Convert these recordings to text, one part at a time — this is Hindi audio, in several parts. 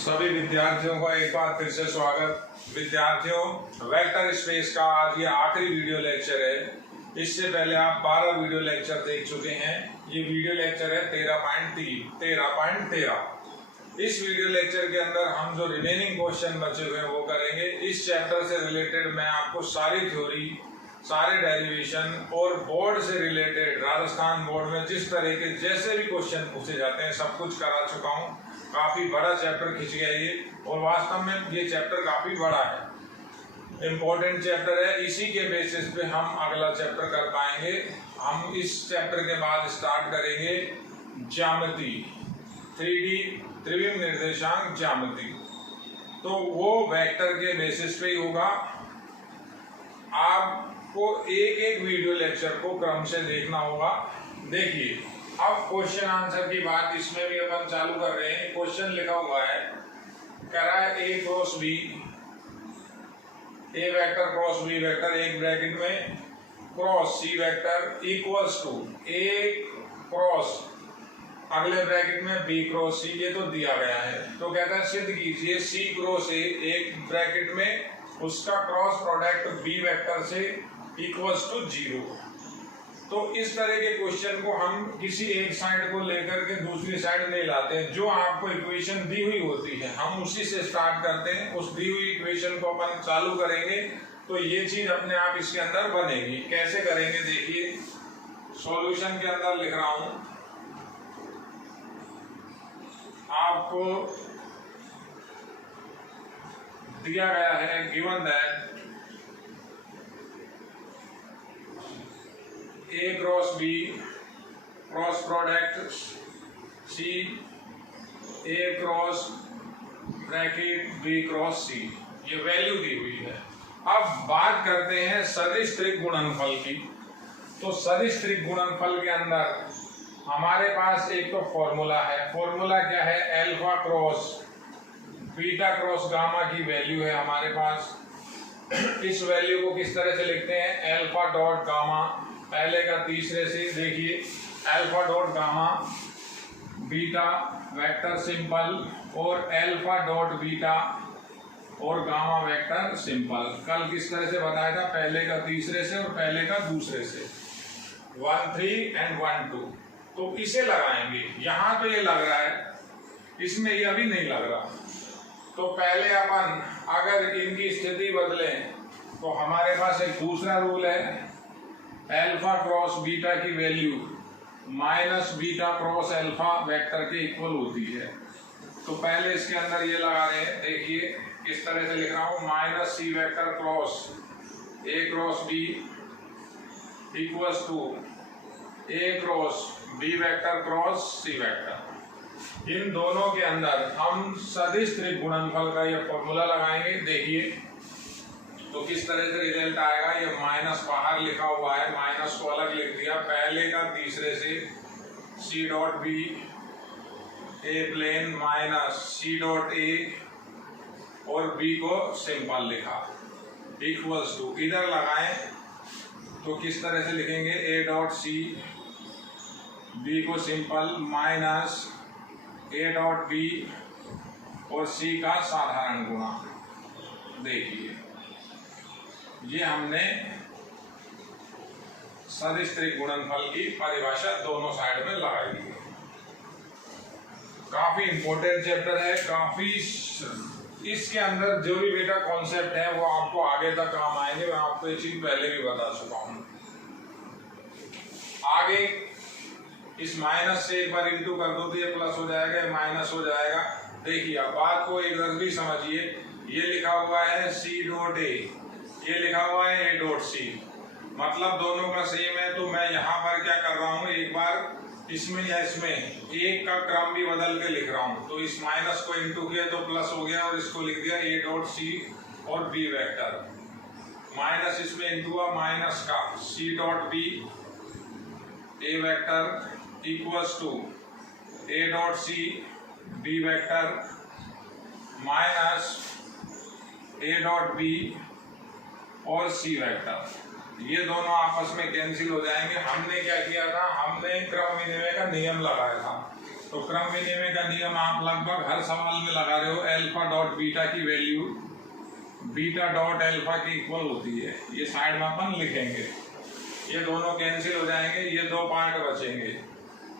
सभी विद्यार्थियों का एक बार फिर से स्वागत। विद्यार्थियों, वेक्टर स्पेस का आज ये आखिरी वीडियो लेक्चर है। इससे पहले आप 12 वीडियो लेक्चर देख चुके हैं। ये वीडियो लेक्चर है 13.13। इस वीडियो लेक्चर के अंदर हम जो रिमेनिंग क्वेश्चन बचे हुए हैं वो करेंगे। इस चैप्टर से रिलेटेड मैं आपको सारी थ्योरी, सारे डेरिवेशन और बोर्ड से रिलेटेड राजस्थान बोर्ड में जिस तरह के जैसे भी क्वेश्चन पूछे जाते हैं सब कुछ करा चुका हूँ। काफी बड़ा चैप्टर खिंच गया ये, और वास्तव में ये चैप्टर काफी बड़ा है, इम्पोर्टेंट चैप्टर है। इसी के बेसिस पे हम अगला चैप्टर कर पाएंगे। हम इस चैप्टर के बाद स्टार्ट करेंगे ज्यामिति, 3D त्रिविम निर्देशांक ज्यामिति। तो वो वेक्टर के बेसिस पे ही होगा। आपको एक एक वीडियो लेक्चर को क्रम से देखना होगा। देखिए, अब क्वेश्चन आंसर की बात इसमें भी अपन चालू कर रहे हैं। क्वेश्चन लिखा हुआ है, कह रहा है A cross B, A vector cross B vector एक ब्रैकेट में cross C vector equals to A cross अगले ब्रैकेट में बी क्रॉस सी। ये तो दिया गया है। तो कहता है सिद्ध कीजिए सी क्रॉस ए एक ब्रैकेट में उसका क्रॉस प्रोडक्ट बी वेक्टर से इक्वल्स टू 0। तो इस तरह के क्वेश्चन को हम किसी एक साइड को लेकर के दूसरी साइड नहीं लाते हैं। जो आपको इक्वेशन दी हुई होती है हम उसी से स्टार्ट करते हैं। उस दी हुई इक्वेशन को अपन चालू करेंगे तो ये चीज अपने आप इसके अंदर बनेगी। कैसे करेंगे देखिए, सॉल्यूशन के अंदर लिख रहा हूं आपको, दिया गया है given that A cross B cross product C A cross bracket B cross C, ये वैल्यू दी हुई है। अब बात करते हैं सदिश त्रिक गुणनफल की। तो सदिश त्रिक गुणनफल के अंदर हमारे पास एक तो फॉर्मूला है। फॉर्मूला क्या है? Alpha cross beta cross gamma की वैल्यू है हमारे पास। इस वैल्यू को किस तरह से लिखते हैं? अल्फा डॉट गामा, पहले का तीसरे से। देखिए, alpha dot gamma beta vector simple और अल्फा डॉट बीटा और गामा वेक्टर सिंपल। कल किस तरह से बताया था? पहले का तीसरे से और पहले का दूसरे से, 1 3 एंड 1 2। तो इसे लगाएंगे। यहाँ तो ये लग रहा है, इसमें ये अभी नहीं लग रहा। तो पहले अपन अगर इनकी स्थिति बदलें तो हमारे पास एक दूसरा रूल है, अल्फा क्रॉस बीटा की value minus beta cross alpha vector के इक्वल होती है। तो पहले इसके अंदर ये लगा रहे हैं। देखिए किस तरह से लिख रहा हूं, minus C vector cross a cross b equals to A cross B vector cross C vector. इन दोनों के अंदर हम सदिश त्रिक गुणनफल का ये फॉर्मूला लगाएंगे। देखिए तो किस तरह से रिजल्ट आएगा। ये माइनस बाहर लिखा हुआ है, माइनस को अलग लिख दिया। पहले का तीसरे से C dot B A plain minus C dot A और बी को सिंपल लिखा इक्वल्स टू, इधर लगाएं तो किस तरह से लिखेंगे? ए डॉट सी बी को simple minus A dot B और सी का साधारण गुणा। देखिए ये हमने सदिश त्रिक गुणनफल की परिभाषा दोनों साइड में लगाई है। काफी इंपॉर्टेंट चैप्टर है, काफी इसके अंदर जो भी बेटा कॉन्सेप्ट है वो आपको आगे तक काम आएंगे। मैं आपको ये चीज पहले भी बता चुका हूं। आगे इस माइनस से एक बार इंटू कर दो तो ये प्लस हो जाएगा, माइनस हो जाएगा। देखिए अब बात को एक जल्दी समझिए। ये लिखा हुआ है सी डॉट ए, ये लिखा हुआ है ए डॉट सी, मतलब दोनों का सेम है। तो मैं यहाँ पर क्या कर रहा हूँ, एक बार इसमें या इसमें एक का क्रम भी बदल के लिख रहा हूँ। तो इस माइनस को इंटू किया तो प्लस हो गया और इसको लिख दिया ए डॉट सी और बी वेक्टर। माइनस इसमें इंटू हुआ माइनस का C dot B A vector equals to A dot C B vector minus A dot B और सी वेक्टर। ये दोनों आपस में कैंसिल हो जाएंगे। हमने क्या किया था? हमने क्रम विनिमय का नियम लगाया था। तो क्रम विनिमय का नियम आप लगभग हर सवाल में लगा रहे हो, अल्फा डॉट बीटा की वैल्यू बीटा डॉट अल्फा की इक्वल होती है। ये साइड में अपन लिखेंगे, ये दोनों कैंसिल हो जाएंगे, ये दो पार्ट बचेंगे।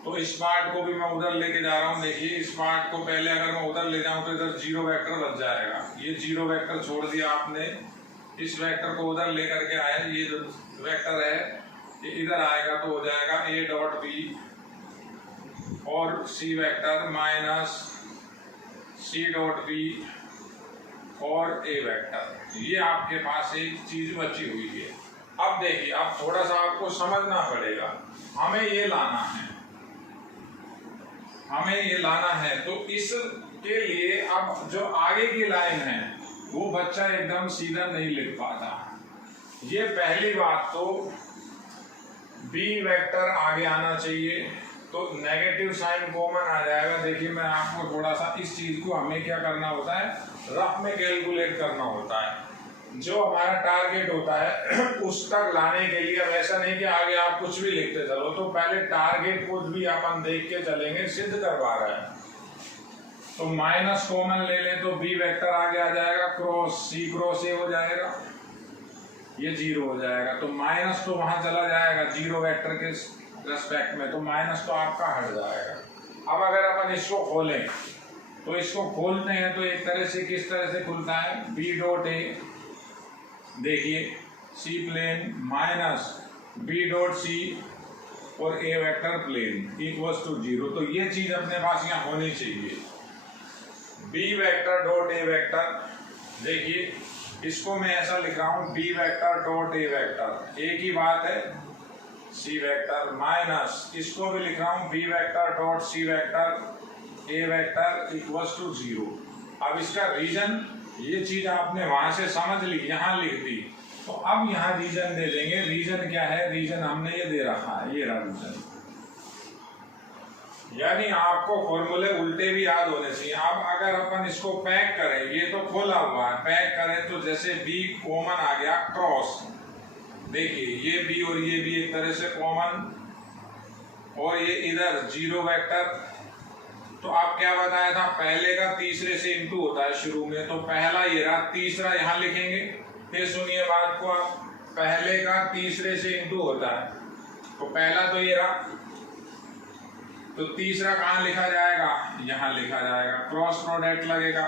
तो इस पार्ट को भी मैं उधर लेके जा रहा हूँ। देखिए इस पार्ट को पहले अगर मैं उधर ले जाऊँ तो इधर जीरो वेक्टर बच जाएगा। ये जीरो वेक्टर छोड़ दिया आपने, इस वेक्टर को उधर लेकर के आया, ये जो वेक्टर है ये इधर आएगा तो हो जाएगा ए डॉट बी और सी वेक्टर माइनस सी डॉट बी और ए वेक्टर। ये आपके पास एक चीज बची हुई है। अब देखिए, अब थोड़ा सा आपको समझना पड़ेगा, हमें ये लाना है, हमें ये लाना है। तो इसके लिए अब जो आगे की लाइन है वो बच्चा एकदम सीधा नहीं लिख पाता। ये पहली बात, तो बी वेक्टर आगे आना चाहिए, तो नेगेटिव साइन कॉमन आ जाएगा। देखिए मैं आपको थोड़ा सा इस चीज को हमें क्या करना होता है, रफ में कैलकुलेट करना होता है। जो हमारा टारगेट होता है उस तक लाने के लिए, अब ऐसा नहीं कि आगे आप कुछ भी लिखते चलो, तो पहले टारगेट को भी अपन देख के चलेंगे, सिद्ध करवा रहा है। तो माइनस कॉमन ले ले तो बी वेक्टर आगे आ जाएगा, क्रॉस सी क्रॉस ए हो जाएगा, ये जीरो हो जाएगा। तो माइनस तो वहां चला जाएगा जीरो वेक्टर के रेस्पेक्ट में, तो माइनस तो आपका हट जाएगा। अब अगर अपन इसको खोलें, तो इसको खोलते हैं तो एक तरह से किस तरह से खुलता है, बी डॉट ए, देखिए c plane minus b dot सी और a vector plane equals to zero. तो ये चीज अपने पास यहाँ होनी चाहिए, b vector dot a vector. देखिए इसको मैं ऐसा लिख रहा हूं, B vector dot a vector, एक ही बात है, सी वेक्टर माइनस इसको भी लिख रहा हूं, B vector dot C vector A vector equals to zero. अब इसका रीजन, ये चीज आपने वहां से समझ ली, यहां लिख दी, तो अब यहां रीजन दे देंगे। रीजन क्या है, रीजन हमने ये दे रखा है, ये रहा रीजन। यानी आपको फॉर्मूले उल्टे भी याद होने चाहिए। अब अगर अपन इसको पैक करें, ये तो खोला हुआ है, पैक करें तो जैसे बी कॉमन आ गया, क्रॉस, देखिए ये बी और ये भी एक तरह से कॉमन, और ये इधर जीरो वेक्टर। तो आप क्या बताया था, पहले का तीसरे से इंटू होता है शुरू में, तो पहला ये रहा, तीसरा यहां लिखेंगे। फिर सुनिए बात को, आप पहले का तीसरे से इंटू होता है, तो पहला तो ये रहा, तो तीसरा कहाँ लिखा जाएगा, यहां लिखा जाएगा, क्रॉस प्रोडक्ट लगेगा।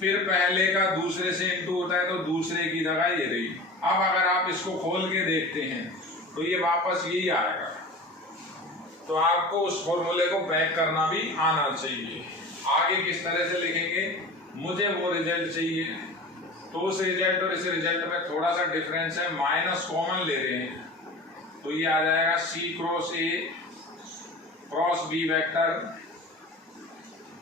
फिर पहले का दूसरे से इंटू होता है, तो दूसरे की जगह ये रही। अब अगर आप इसको खोल के देखते हैं तो ये वापस यही आएगा। तो आपको उस फॉर्मूले को पैक करना भी आना चाहिए। आगे किस तरह से लिखेंगे, मुझे वो रिजल्ट चाहिए, तो उस रिजल्ट और इस रिजल्ट में थोड़ा सा डिफरेंस है, माइनस कॉमन ले रहे हैं, तो ये आ जाएगा c cross a cross B vector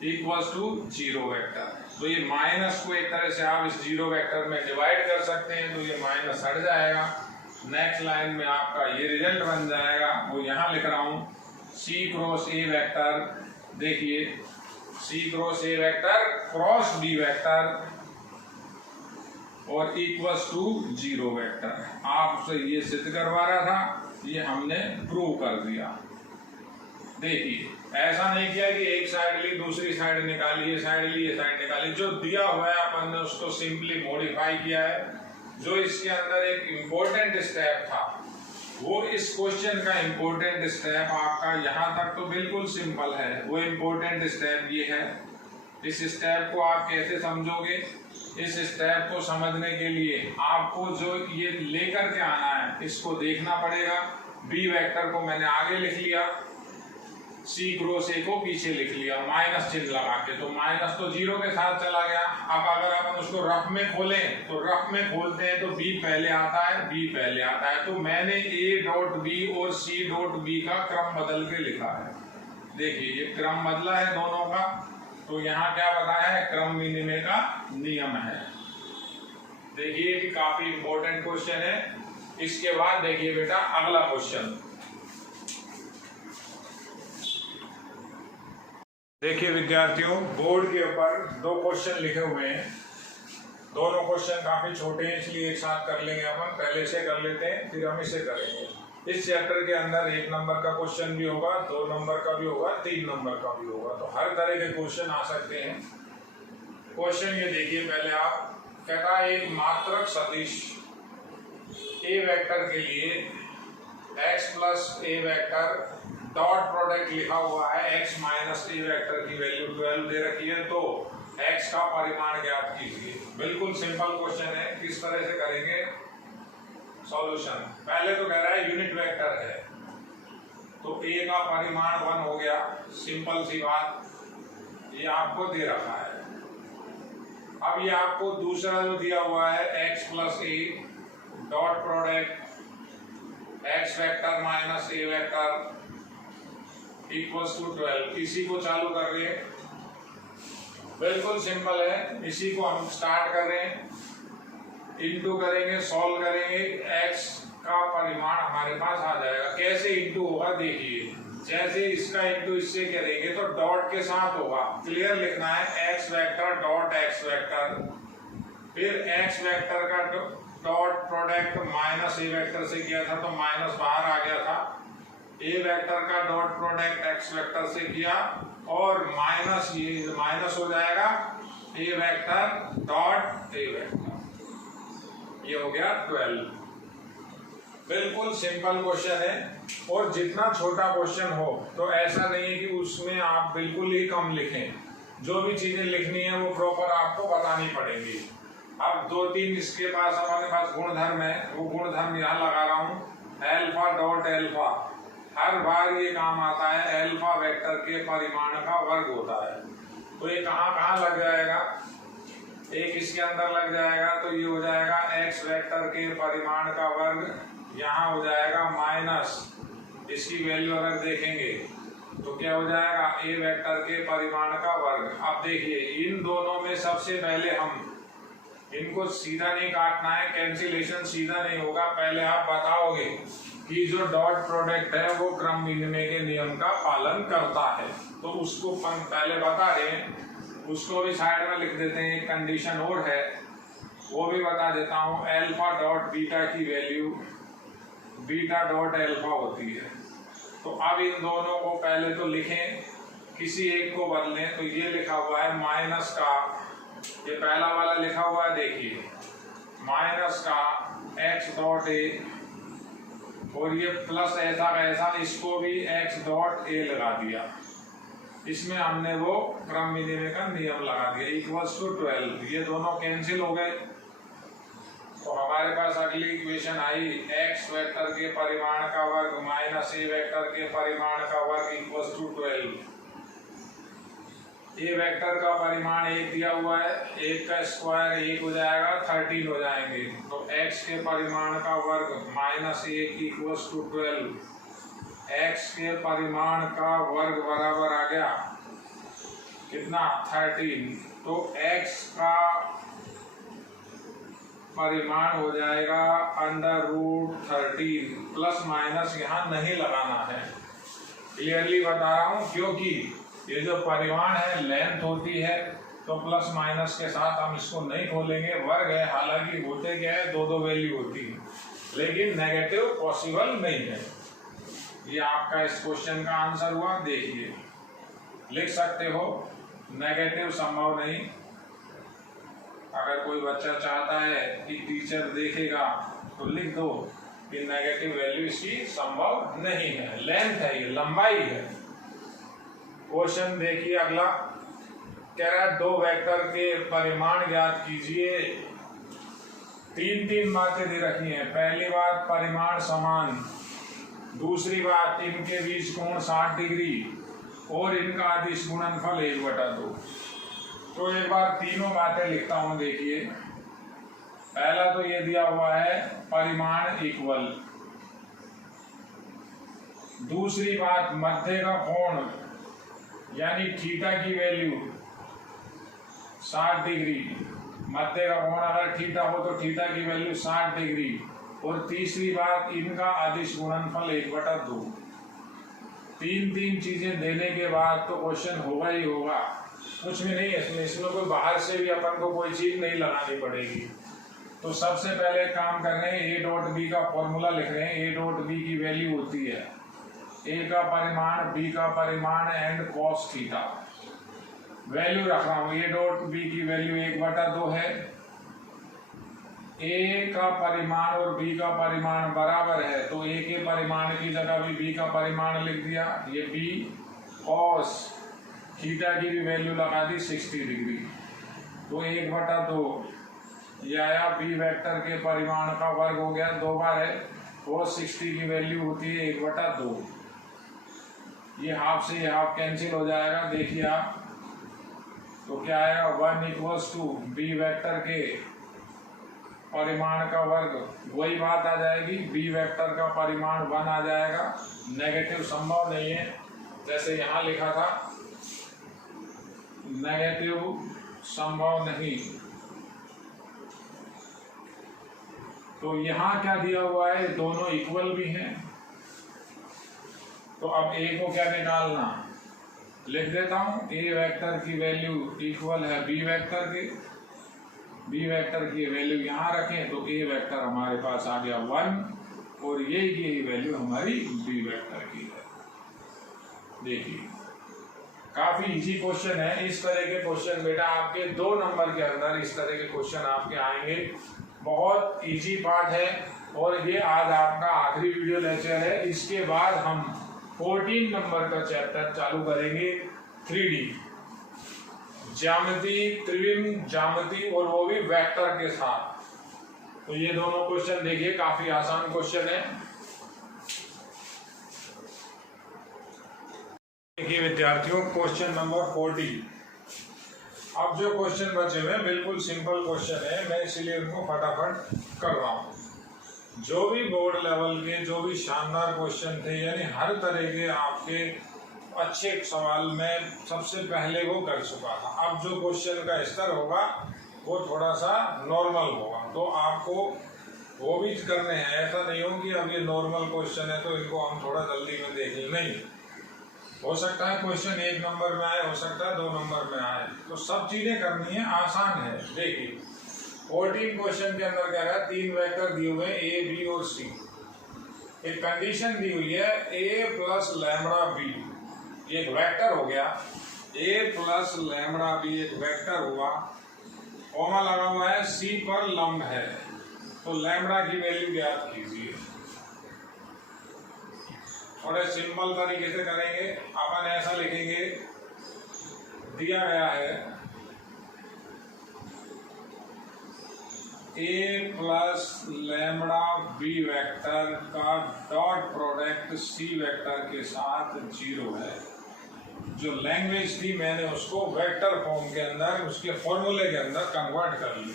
equals to zero vector. तो ये माइनस को एक तरह से आप इस जीरो वेक्टर में डिवाइड कर सकते हैं, तो ये माइनस हट जाएगा। नेक्स्ट लाइन में आपका ये रिजल्ट बन जाएगा, वो यहाँ लिख रहा हूँ, सी क्रॉस ए वेक्टर, देखिए c cross a vector cross B vector और इक्वल्स टू जीरो वेक्टर। आपसे ये सिद्ध करवा रहा था, ये हमने प्रूव कर दिया। देखिए ऐसा नहीं किया कि एक साइड ली दूसरी साइड निकाली, ये साइड ली ये साइड निकाली, जो दिया हुआ है अपन ने उसको सिंपली मॉडिफाई किया है। जो इसके अंदर एक इम्पोर्टेंट स्टेप था, वो इस क्वेश्चन का इम्पोर्टेंट स्टेप आपका यहाँ तक तो बिल्कुल सिंपल है, वो इम्पोर्टेंट स्टेप ये है। इस स्टेप को आप कैसे समझोगे, इस स्टेप को समझने के लिए आपको जो ये लेकर के आना है इसको देखना पड़ेगा। बी वेक्टर को मैंने आगे लिख लिया, सी क्रॉस ए को पीछे लिख लिया माइनस चिन्ह लगा के, तो माइनस तो जीरो के साथ चला गया। अब अगर अपन उसको रफ में खोलें, तो रफ में खोलते हैं तो बी पहले आता है, बी पहले आता है, तो मैंने ए डॉट बी और सी डॉट बी का क्रम बदल के लिखा है। देखिए ये क्रम बदला है दोनों का, तो यहाँ क्या बताया है, क्रम विनिमय का नियम है। देखिए कि काफी इंपॉर्टेंट क्वेश्चन है। इसके बाद देखिए बेटा अगला क्वेश्चन, देखिए विद्यार्थियों, बोर्ड के ऊपर दो क्वेश्चन लिखे हुए हैं। दोनों क्वेश्चन काफी छोटे हैं, इसलिए एक साथ कर लेंगे अपन। पहले से कर लेते हैं, फिर हम इसे करेंगे। इस चैप्टर के अंदर 1 नंबर का क्वेश्चन भी होगा, 2 नंबर का भी होगा, 3 नंबर का भी होगा, तो हर तरह के क्वेश्चन आ सकते हैं। क्वेश्चन ये देखिए, पहले आप कहता है एक मात्रक सदिश ए वेक्टर के लिए x प्लस ए वेक्टर डॉट प्रोडक्ट लिखा हुआ है, x माइनस ए वेक्टर की वैल्यू 12 दे रखी है, तो x का परिमाण ज्ञात कीजिए। बिल्कुल सिंपल क्वेश्चन है, किस तरह से करेंगे सॉल्यूशन। पहले तो कह रहा है यूनिट वेक्टर है, तो a का परिमाण 1 हो गया, सिंपल सी बात, ये आपको दे रखा है। अब ये आपको दूसरा जो दिया हुआ है x plus A dot product x vector minus A vector equals to 12, इसी को चालू कर रहे हैं। बिल्कुल सिंपल है, इसी को हम स्टार्ट कर रहे हैं, इंटू करेंगे, सॉल्व करेंगे, x का परिमाण हमारे पास आ जाएगा। कैसे इंटू होगा देखिए, जैसे इसका इंटू इससे करेंगे तो डॉट के साथ होगा, क्लियर लिखना है, x vector dot x vector, फिर x वेक्टर का dot product minus A vector से किया था तो माइनस बाहर आ गया था, ए वेक्टर का डॉट प्रोडक्ट x वेक्टर से किया और माइनस, ये माइनस हो जाएगा ए वेक्टर डॉट ए वेक्टर, ये हो गया 12। बिल्कुल सिंपल क्वेश्चन है, और जितना छोटा क्वेश्चन हो तो ऐसा नहीं है कि उसमें आप बिल्कुल ही कम लिखें, जो भी चीजें लिखनी है वो प्रॉपर आपको बतानी पड़ेंगी। अब 2-3 इसके पास हमारे पास गुणधर्म है, वो गुणधर्म यहाँ लगा रहा हूँ, एल्फा डॉट एल्फा, हर बार ये काम आता है, एल्फा वेक्टर के परिमाण का वर्ग होता है, तो ये कहाँ कहाँ लग जाएगा, एक इसके अंदर लग जाएगा, तो ये हो जाएगा x वेक्टर के परिमाण का वर्ग, यहाँ हो जाएगा माइनस, इसकी वैल्यू अगर देखेंगे तो क्या हो जाएगा, a वेक्टर के परिमाण का वर्ग। अब देखिए इन दोनों में सबसे पहले हम इनको सीधा नहीं काटना है, कैंसिलेशन सीधा नहीं होगा, पहले आप बताओगे कि जो डॉट प्रोडक्ट है वो क्रम विनिमय के नियम का पालन करता है, तो उसको पहले बता रहे हैं, उसको भी साइड में लिख देते हैं। एक कंडीशन और है वो भी बता देता हूँ, एल्फा डॉट बीटा की वैल्यू बीटा डॉट एल्फा होती है। तो अब इन दोनों को पहले तो लिखें, किसी एक को बदलें, तो ये लिखा हुआ है माइनस का, ये पहला वाला लिखा हुआ है देखिए, माइनस का x डॉट ए, और ये प्लस ऐसा का ऐसा, इसको भी x डॉट ए लगा दिया, इसमें हमने वो क्रम विनिमय का नियम लगा दिया, इक्वल्स टू 12, ये दोनों कैंसिल हो गए, तो हमारे पास अगली इक्वेशन आई, x वेक्टर के परिमाण का वर्ग माइनस ए वेक्टर के परिमाण का वर्ग इक्वल्स टू 12। ए वेक्टर का परिमाण 1 दिया हुआ है, 1 का स्क्वायर 1 हो जाएगा, 13 हो जाएंगे, तो x के परिमाण का वर्ग माइनस 1 इक्वल्स टू 12, x के परिमाण का वर्ग बराबर आ गया कितना, 13, तो x का परिमाण हो जाएगा √13, प्लस माइनस यहाँ नहीं लगाना है, क्लियरली बता रहा हूँ, क्योंकि ये जो परिमाण है लेंथ होती है, तो प्लस माइनस के साथ हम इसको नहीं खोलेंगे, वर्ग है, हालांकि होते क्या है 2-2 वैल्यू होती है, लेकिन नेगेटिव पॉसिबल नहीं है। ये आपका इस क्वेश्चन का आंसर हुआ, देखिए लिख सकते हो, नेगेटिव संभव नहीं। अगर कोई बच्चा चाहता है कि टीचर देखेगा तो लिख दो कि नेगेटिव वैल्यू इसकी संभव नहीं है, लेंथ है, ये लंबाई है। क्वेश्चन देखिए अगला, कह रहा है 2 वेक्टर के परिमाण ज्ञात कीजिए। 3 बातें दे रखी हैं, पहली बात परिमाण समान, दूसरी बात इनके बीच कोण 60 डिग्री और इनका अदिश गुणनफल 1/2। तो एक बार तीनों बातें लिखता हूं, देखिए पहला तो ये दिया हुआ है परिमाण इक्वल, दूसरी बात मध्य का कोण यानी थीटा की वैल्यू 60 डिग्री, मध्य का कोण अगर थीटा हो तो थीटा की वैल्यू 60 डिग्री, और तीसरी बात इनका अदिश गुणनफल 1/2। 3 चीजें देने के बाद तो क्वेश्चन होगा ही होगा, कुछ भी नहीं है इसमें कोई बाहर से भी अपन को कोई चीज नहीं लगानी पड़ेगी। तो सबसे पहले काम कर रहे हैं, ए डॉट बी का फॉर्मूला लिख रहे हैं। ए डॉट बी की वैल्यू होती है ए का परिमाण, बी का परिमाण एंड कॉस थीटा। वैल्यू रख रहा हूं, ए डॉट बी की वैल्यू 1/2 है। ए का परिमाण और बी का परिमाण बराबर है, तो ए के परिमाण की जगह भी बी का परिमाण लिख दिया। ये बी कॉस थीटा की भी वैल्यू लगा दी 60 डिग्री, तो 1/2 ये आया। बी वेक्टर के परिमाण का वर्ग हो गया, 2 बार है, cos 60 की वैल्यू होती है 1/2। ये हाफ से ये हाफ कैंसिल हो जाएगा, देखिए आप। तो क्या आएगा, 1 इक्वल्स टू बी वेक्टर के परिमाण का वर्ग, वही बात आ जाएगी। बी वेक्टर का परिमाण 1 आ जाएगा। नेगेटिव संभव नहीं है, जैसे यहाँ लिखा था, नेगेटिव संभव नहीं। तो यहाँ क्या दिया हुआ है, दोनों इक्वल भी हैं। तो अब ए को क्या निकालना, लिख देता हूँ। ए वेक्टर की वैल्यू इक्वल है बी वेक्टर के, बी वेक्टर की वैल्यू यहाँ रखें तो ए वेक्टर हमारे पास आ गया 1 और यही वैल्यू हमारी बी वेक्टर की है। देखिए काफी इजी क्वेश्चन है। इस तरह के क्वेश्चन बेटा आपके 2 नंबर के अंदर इस तरह के क्वेश्चन आपके आएंगे। बहुत इजी पार्ट है और ये आज आपका आखिरी वीडियो लेक्चर है। इसके बाद हम 14 नंबर का चैप्टर चालू करेंगे, 3D ज्यामिति, त्रिविम ज्यामिति, और वो भी वेक्टर के साथ। तो ये दोनों क्वेश्चन देखिए, काफी आसान क्वेश्चन है। देखिए विद्यार्थियों, क्वेश्चन नंबर 40। अब जो क्वेश्चन बचे हुए हैं बिल्कुल सिंपल क्वेश्चन है, मैं इसलिए उनको फटाफट कर रहा हूँ। जो भी बोर्ड लेवल के जो भी शानदार क्वेश्चन थे, यानी हर तरह के आपके अच्छे सवाल में सबसे पहले वो कर चुका था। अब जो क्वेश्चन का स्तर होगा वो थोड़ा सा नॉर्मल होगा, तो आपको वो भी करने हैं। ऐसा नहीं हो कि अब ये नॉर्मल क्वेश्चन है तो इनको हम थोड़ा जल्दी में देख लें, नहीं। हो सकता है क्वेश्चन 1 नंबर में आए, हो सकता है 2 नंबर में आए, तो सब चीजें करनी है, आसान है। देखिए 14 क्वेश्चन के अंदर क्या है, 3 वेक्टर दिए हुए ए, बी और सी। एक कंडीशन दी हुई है ए प्लस लैम्बडा बी, ये एक वेक्टर हो गया। ए प्लस लैम्बडा बी एक वेक्टर हुआ, कॉमा लगा हुआ है, सी पर लंब है, तो लैम्बडा की वैल्यू ज्ञात कीजिए। थोड़े सिंपल तरीके से करेंगे। अपन ऐसा लिखेंगे, दिया गया है ए प्लस लैम्बडा बी वेक्टर का डॉट प्रोडक्ट सी वेक्टर के साथ 0 है। जो लैंग्वेज थी मैंने उसको वेक्टर फॉर्म के अंदर, उसके फॉर्मूले के अंदर कन्वर्ट कर ली।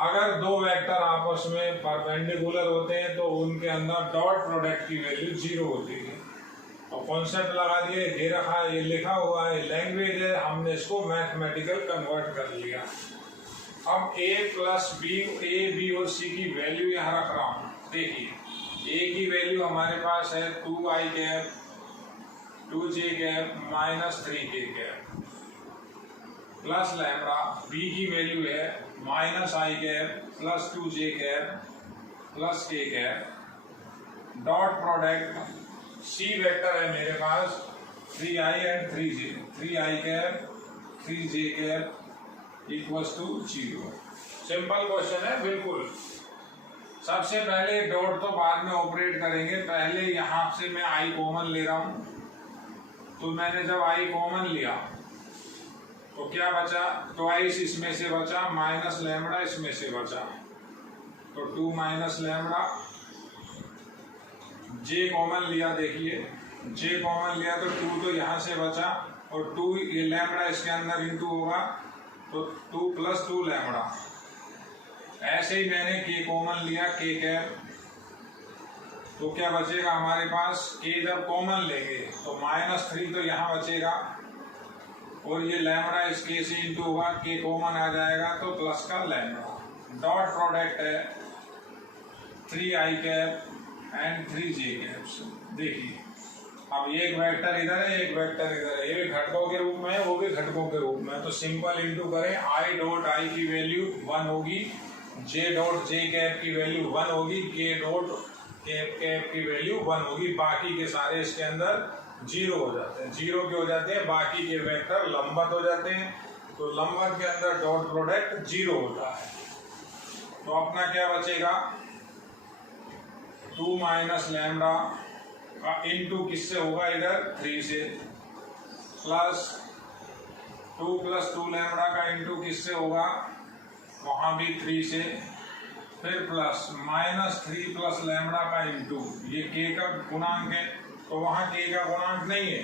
अगर 2 वेक्टर आपस में परपेंडिकुलर होते हैं तो उनके अंदर डॉट प्रोडक्ट की वैल्यू 0 होती है। और कॉन्सेप्ट लगा दिए, ये रखा, ये लिखा हुआ है, लैंग्वेज है, हमने इसको मैथमेटिकल कन्वर्ट कर लिया। अब ए प्लस बी, ए बी और सी की वैल्यू यहाँ रख रहा हूँ। देखिए ए की वैल्यू हमारे पास है 2i cap, 2j cap minus 3k cap plus lambda. B की वैल्यू है minus i cap plus 2j cap plus k cap. Dot product C vector है मेरे पास 3i and 3j, 3i cap 3j cap equals to 0। Simple question है बिल्कुल। सबसे पहले डॉट तो बाद में ऑपरेट करेंगे, पहले यहाँ से मैं i कॉमन ले रहा हूँ। तो मैंने जब i कॉमन लिया तो क्या बचा, ट्वाइस इसमें से बचा, माइनस लैम्बडा इसमें से बचा, तो 2 माइनस लैम्बडा। j कॉमन लिया, देखिए j कॉमन लिया तो 2 तो यहाँ से बचा और 2 ये लैम्बडा इसके अंदर इंटू होगा तो 2 प्लस 2 लैम्बडा। ऐसे ही मैंने k कॉमन लिया, k कैप, तो क्या बचेगा हमारे पास, k जब कॉमन लेंगे तो -3 तो यहाँ बचेगा और ये लैम्बडा इस k से इंटू होगा, k कॉमन आ जाएगा तो प्लस का लैम्बडा। डॉट प्रोडक्ट है 3i cap and 3j cap. देखिए अब एक वेक्टर इधर है, एक वेक्टर इधर है, ये भी घटकों के रूप में है, वो भी घटकों के रूप में है। तो सिंपल इंटू करें, आई डॉट आई की वैल्यू 1 होगी, जे डॉट जे कैप की वैल्यू 1 होगी, के डॉट कैप कैप की वैल्यू 1 होगी। बाकी के सारे इसके अंदर 0 हो जाते हैं, 0 के हो जाते हैं, बाकी के वेक्टर लंबवत हो जाते हैं। तो लंबवत के अंदर डॉट प्रोडक्ट 0 होता है। तो अपना क्या बचेगा, 2 माइनस लैम्डा का इंटू किससे होगा, इधर 3 से, प्लस 2 प्लस 2 लैम्डा का इंटू किससे होगा, वहां भी 3 से, फिर प्लस माइनस 3 प्लस लैम्डा का इंटू, ये के का गुणांक है, तो वहां के का गुणांक नहीं है,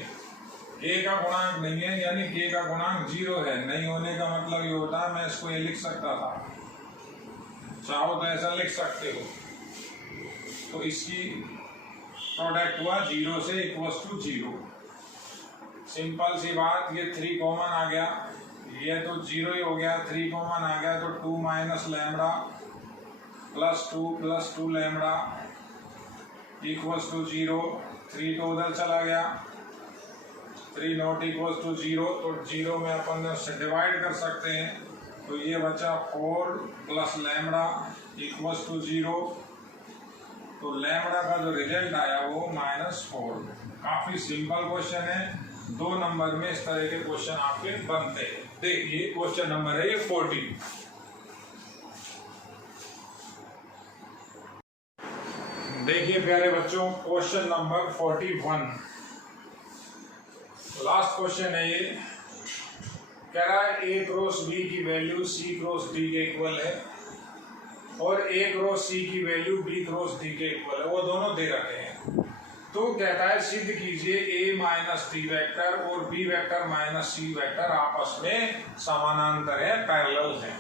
के का गुणांक नहीं है, यानी के का गुणांक 0 है। नहीं होने का मतलब ये होता है, मैं इसको ये लिख सकता था, चाहो तो ऐसा लिख सकते हो। तो इसकी प्रोडक्ट हुआ 0 से इक्वल्स टू 0। सिंपल सी बात, ये 3 कॉमन आ गया, ये तो 0 ही हो गया, 3 कॉमन आ गया, तो 2 minus lambda plus 2 lambda equals to 0। 3 तो उधर चला गया, 3 नॉट इक्वल्स टू 0, तो 0 में अपन उससे डिवाइड कर सकते हैं। तो ये बचा 4 प्लस लैम्डा इक्वल्स टू 0। तो लैम्डा का जो रिजल्ट आया वो -4। काफी सिंपल क्वेश्चन है, 2 नंबर में इस तरह के क्वेश्चन आपके बनते हैं। देखिए क्वेश्चन नंबर है ये 40। देखिए प्यारे बच्चों, क्वेश्चन नंबर 41 लास्ट क्वेश्चन है ये। कह रहा है A क्रॉस B की वैल्यू C क्रॉस D के इक्वल है और A क्रॉस C की वैल्यू B क्रॉस D के इक्वल है, वो दोनों दे रखे हैं। तो कहता है सिद्ध कीजिए A माइनस D वेक्टर और B vector minus C vector आपस में समानांतर है, पैरेलल है।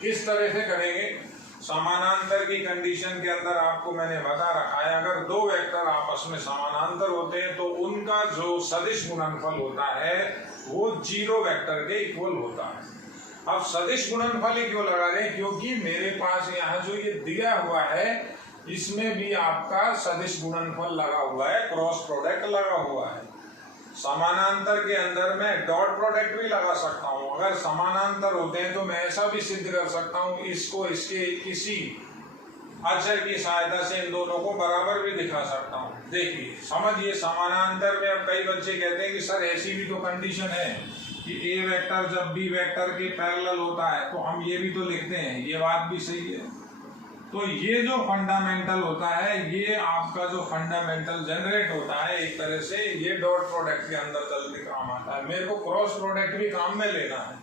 किस तरह से करेंगे, समानांतर की कंडीशन के अंदर आपको मैंने बता रखा है, अगर 2 वेक्टर आपस में समानांतर होते हैं तो उनका जो सदिश गुणनफल होता है वो 0 वेक्टर के इक्वल होता है। अब सदिश गुणनफल ही क्यों लगा रहे हैं, क्योंकि मेरे पास यहाँ जो ये दिया हुआ है इसमें भी आपका सदिश गुणनफल लगा हुआ है, क्रॉस प्रोडक्ट लगा हुआ है। समानांतर के अंदर मैं डॉट प्रोडक्ट भी लगा सकता हूँ। अगर समानांतर होते हैं तो मैं ऐसा भी सिद्ध कर सकता हूँ, इसको इसके किसी अक्षर की सहायता से इन दोनों को बराबर भी दिखा सकता हूँ। देखिए समझिए, समानांतर में अब कई बच्चे कहते हैं कि सर ऐसी भी तो कंडीशन है कि ए वेक्टर जब बी वेक्टर के पैरेलल होता है तो हम ये भी तो लिखते हैं, ये बात भी सही है। तो ये जो फंडामेंटल होता है, ये आपका जो फंडामेंटल जनरेट होता है एक तरह से, ये डॉट प्रोडक्ट के अंदर जल्दी काम आता है। मेरे को क्रॉस प्रोडक्ट भी काम में लेना है,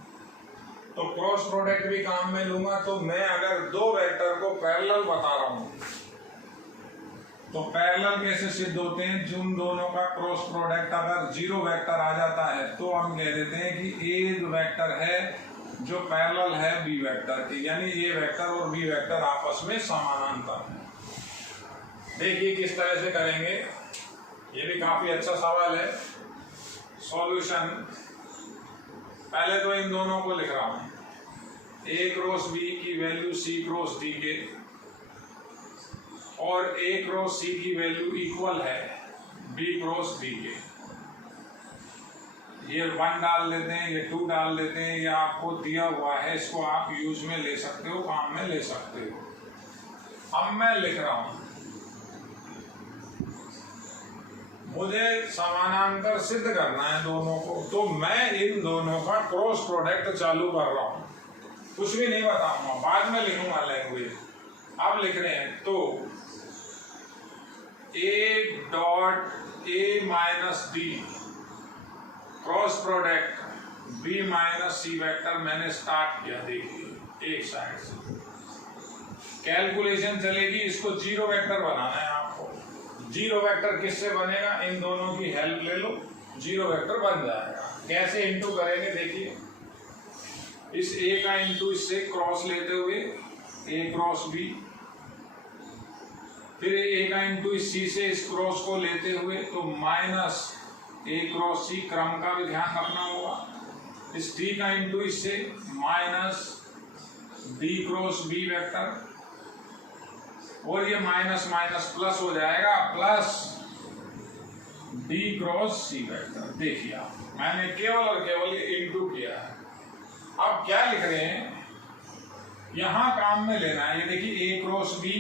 तो क्रॉस प्रोडक्ट भी काम में लूंगा। तो मैं अगर 2 वेक्टर को पैरेलल बता रहा हूं तो पैरेलल कैसे सिद्ध होते हैं, जिन दोनों का क्रॉस प्रोडक्ट अगर 0 वेक्टर आ जाता है तो हम कह देते हैं कि ए वेक्टर है जो पैरेलल है बी वेक्टर के, यानी ए वेक्टर और बी वेक्टर आपस में समानांतर है। देखिए किस तरह से करेंगे, ये भी काफी अच्छा सवाल है। सॉल्यूशन, पहले तो इन दोनों को लिख रहा हूं, ए क्रॉस बी की वैल्यू सी क्रॉस डी के और ए क्रॉस सी की वैल्यू इक्वल है बी क्रॉस डी के। ये 1 डाल लेते हैं, ये 2 डाल लेते हैं, ये आपको दिया हुआ है, इसको आप यूज में ले सकते हो, काम में ले सकते हो। अब मैं लिख रहा हूं, मुझे समानांतर सिद्ध करना है दोनों को, तो मैं इन दोनों का क्रॉस प्रोडक्ट चालू कर रहा हूं, कुछ भी नहीं बताऊंगा, बाद में लिखूंगा लैंग्वेज। अब लिख रहे हैं तो A dot A minus D cross product B minus C vector मैंने स्टार्ट किया। देखिए एक साइड से कैलकुलेशन चलेगी, इसको 0 वेक्टर बनाना है आपको। 0 वेक्टर किससे बनेगा, इन दोनों की हेल्प ले लो, 0 वेक्टर बन जाएगा। कैसे इंटू करेंगे, देखिए इस ए का इंटू इससे क्रॉस लेते हुए ए क्रॉस बी, फिर ए का इंटू इस सी से इस क्रॉस को लेते हुए तो माइनस ए क्रॉस सी, क्रम का भी ध्यान रखना होगा। इस डी का इंटू इससे minus D cross B vector, और ये माइनस माइनस प्लस हो जाएगा, प्लस डी क्रॉस सी वेक्टर। देखिए आप, मैंने केवल और केवल इनटू किया है। अब क्या लिख रहे हैं, यहां काम में लेना है। ये देखिए ए क्रॉस बी,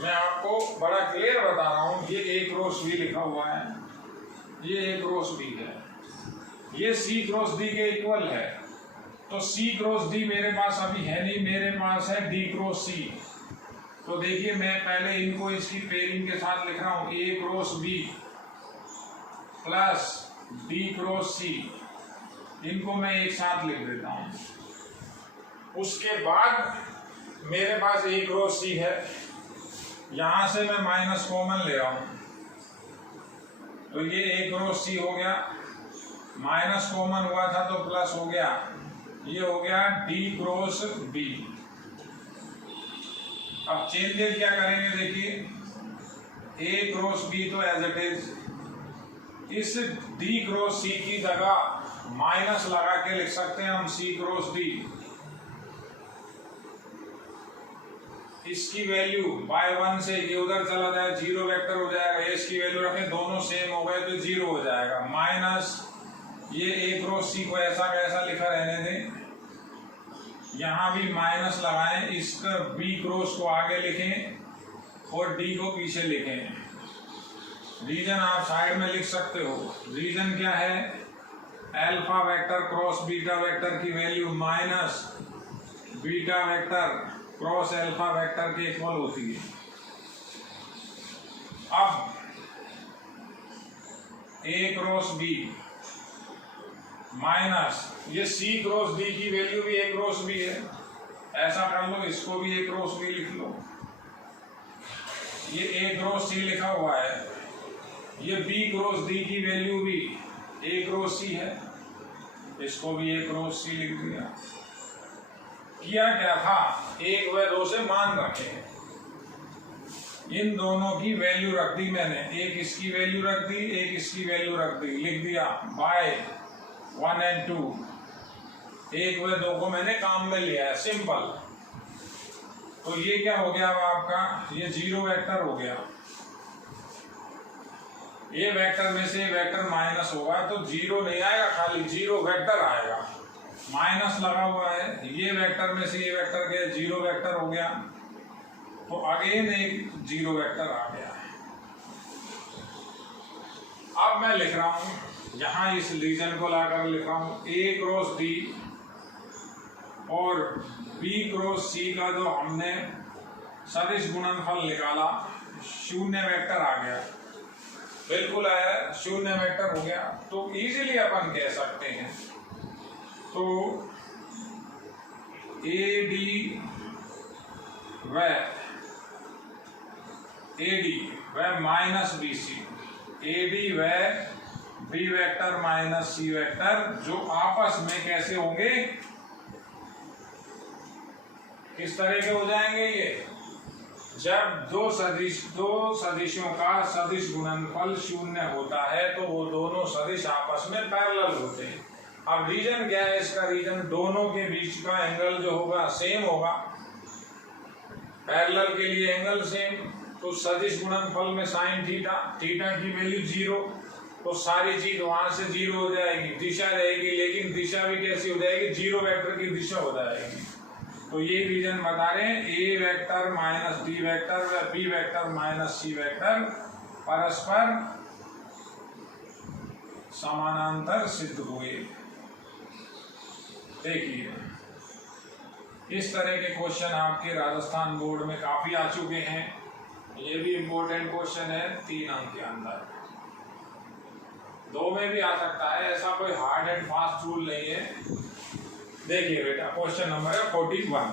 मैं आपको बड़ा क्लियर बता रहा हूं, ये ए क्रॉस बी लिखा हुआ है, ये ए क्रॉस बी है, ये सी क्रॉस डी के इक्वल है। तो सी क्रॉस डी मेरे पास अभी है नहीं, मेरे पास है डी क्रॉस सी। तो देखिए मैं पहले इनको इसकी पेयरिंग के साथ लिख रहा हूं, a cross b plus D cross c, इनको मैं एक साथ लिख देता हूं। उसके बाद मेरे पास ए क्रॉस सी है, यहां से मैं माइनस कॉमन ले रहा हूं, तो ये ए क्रॉस सी हो गया, माइनस कॉमन हुआ था तो प्लस हो गया, ये हो गया डी क्रॉस बी। अब चेंजेस क्या करेंगे, देखिए ए क्रॉस बी तो एज इट इज, इस डी क्रॉस सी की जगह माइनस लगा के लिख सकते हैं हम सी क्रॉस डी। इसकी वैल्यू बाय 1 से ये उधर चला जाए, जीरो वेक्टर हो जाएगा, इसकी वैल्यू रखें, दोनों सेम हो गए तो जीरो हो जाएगा, माइनस ये ए क्रॉस सी को ऐसा कैसा लिखा रहने दें, यहां भी माइनस लगाएं, इसका बी क्रॉस को आगे लिखें और डी को पीछे लिखें। रीजन आप साइड में लिख सकते हो, रीजन क्या है, alpha vector cross beta vector की value minus beta vector cross alpha vector के इक्वल होती है। अब ए क्रॉस बी माइनस ये सी क्रॉस डी की वैल्यू भी ए क्रॉस बी है, ऐसा कर लो, इसको भी ए क्रॉस बी लिख लो, ये ए क्रॉस सी लिखा हुआ है, ये बी क्रॉस डी की वैल्यू भी ए क्रॉस सी है, इसको भी ए क्रॉस सी लिख दिया। किया क्या था, 1 व 2 से मान रखे, इन दोनों की वैल्यू रख दी मैंने, एक इसकी वैल्यू रख दी, एक इसकी वैल्यू रख दी, लिख दिया बाय 1 और 2, 1 व 2 को मैंने काम में लिया है, सिंपल। तो ये क्या हो गया अब आपका, ये जीरो वेक्टर हो गया, ये वेक्टर में से वेक्टर माइनस होगा तो जीरो नहीं आएगा, खाली जीरो वेक्टर आएगा, माइनस लगा हुआ है, ये वेक्टर में से ये वेक्टर गया, जीरो वेक्टर हो गया, तो अगेन एक जीरो वेक्टर आ गया। अब मैं लिख रहा हूं, यहां इस रीजन को लाकर लिख रहा हूं, ए क्रॉस डी और बी क्रॉस सी का जो हमने सदिश गुणनफल निकाला, शून्य वेक्टर आ गया, बिल्कुल आया, शून्य वेक्टर हो गया। तो इजीली अपन कह सकते हैं, तो ए डी व minus B C, A D व बी वेक्टर माइनस सी वेक्टर जो आपस में कैसे होंगे, किस तरह के हो जाएंगे, ये जब दो सदिशों का सदिश गुणनफल शून्य होता है तो वो दोनों सदिश आपस में पैरेलल होते हैं। अब रीजन क्या है इसका, रीजन दोनों के बीच का एंगल जो होगा सेम होगा, पैरेलल के लिए एंगल सेम, तो सदिश गुणनफल में साइन थीटा, थीटा की वैल्यू 0, तो सारी चीज वहां से 0 हो जाएगी, दिशा रहेगी, लेकिन दिशा भी कैसी हो जाएगी, जीरो वेक्टर की दिशा हो जाएगी। तो ये रीजन बता रहे हैं, ए वेक्टर माइनस डी वेक्टर व B vector minus C vector परस्पर समानांतर सिद्ध हुए। देखिए इस तरह के क्वेश्चन आपके राजस्थान बोर्ड में काफी आ चुके हैं, ये भी इम्पोर्टेंट क्वेश्चन है, 3 अंक के अंदर, 2 में भी आ सकता है, ऐसा कोई हार्ड एंड फास्ट रूल नहीं है। देखिए बेटा, क्वेश्चन नंबर है 41।